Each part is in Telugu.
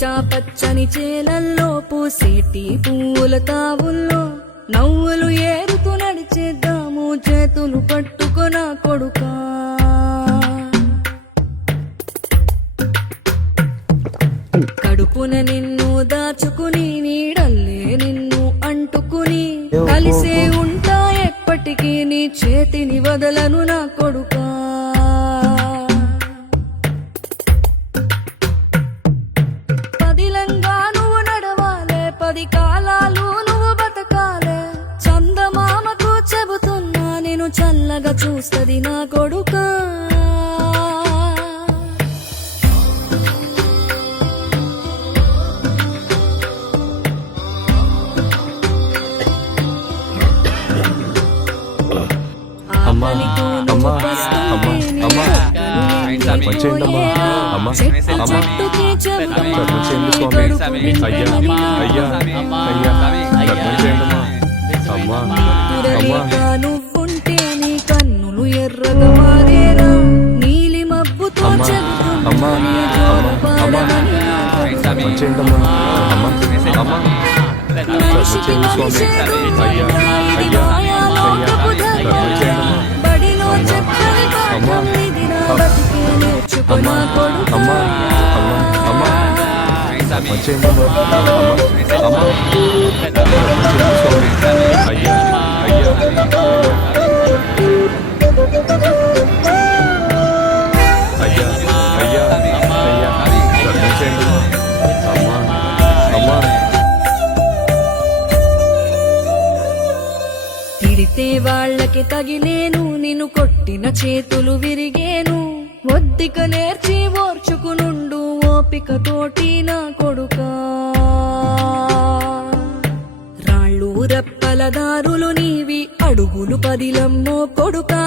పచ్చా పచ్చని చేలల్లో పూసేటి పూల తావుల్లో నవ్వులు ఏరుతూ నడిచేద్దాము చేతులు పట్టుకొన కొడుకా. కడుపున నిన్ను దాచుకుని నీడల్లే నిన్ను అంటుకుని కలిసే ఉంటా ఎప్పటికీ నీ చేతిని వదలను నా కొడుకా. పదిలంగా నువ్వు నడవాలే, 10 కాలాలు నువ్వు బతకాలే. చందమామకు చెబుతున్నా నేను చల్లగా చూస్తది నా కొడుకా. నువ్వుంటే నీ కన్నులు ఎర్రగా మారేనా, నీలి మబ్బుతో చెబుతున్నా నీ జోరు పాడమని. మనిషికి మనిషేదో బడిలో చెప్పని పాఠం ఇది నా బతికే నేర్చుకున్నా కొడుకా. తిడితే వాళ్ళకి తగిలేను, నిన్ను కొట్టిన చేతులు విరిగేను. ఒద్దిక నేర్చి ఓర్చుకునుండు ఓపిక తోటి నా కొడుకా. రాళ్ళు రెప్పల దారులు నీవి, అడుగులు పదిలమ్మో కొడుకా.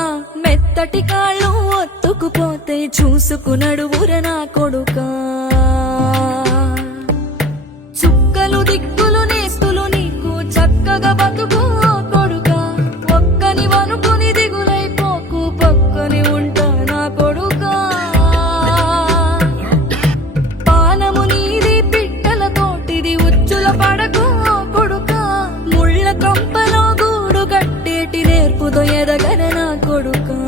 మెత్తటి కాళ్ళు ఒత్తుకుపోతే చూసుకునడువుర నా కొడుకా. చుక్కలు దిక్కులు నేస్తులు నీకు చక్కగా బతుకు కొడుకా. ఒక్కని వనుకుని దిగులైపోకు, పక్కని ఉంటా నా కొడుకా. పానము నీది పిట్టల తోటిది ఉచ్చుల పడకు కొడుకా. ముళ్ళ కంపలో గూడు కట్టేటి నేర్పుతో ఎదగన నా కొడుకా.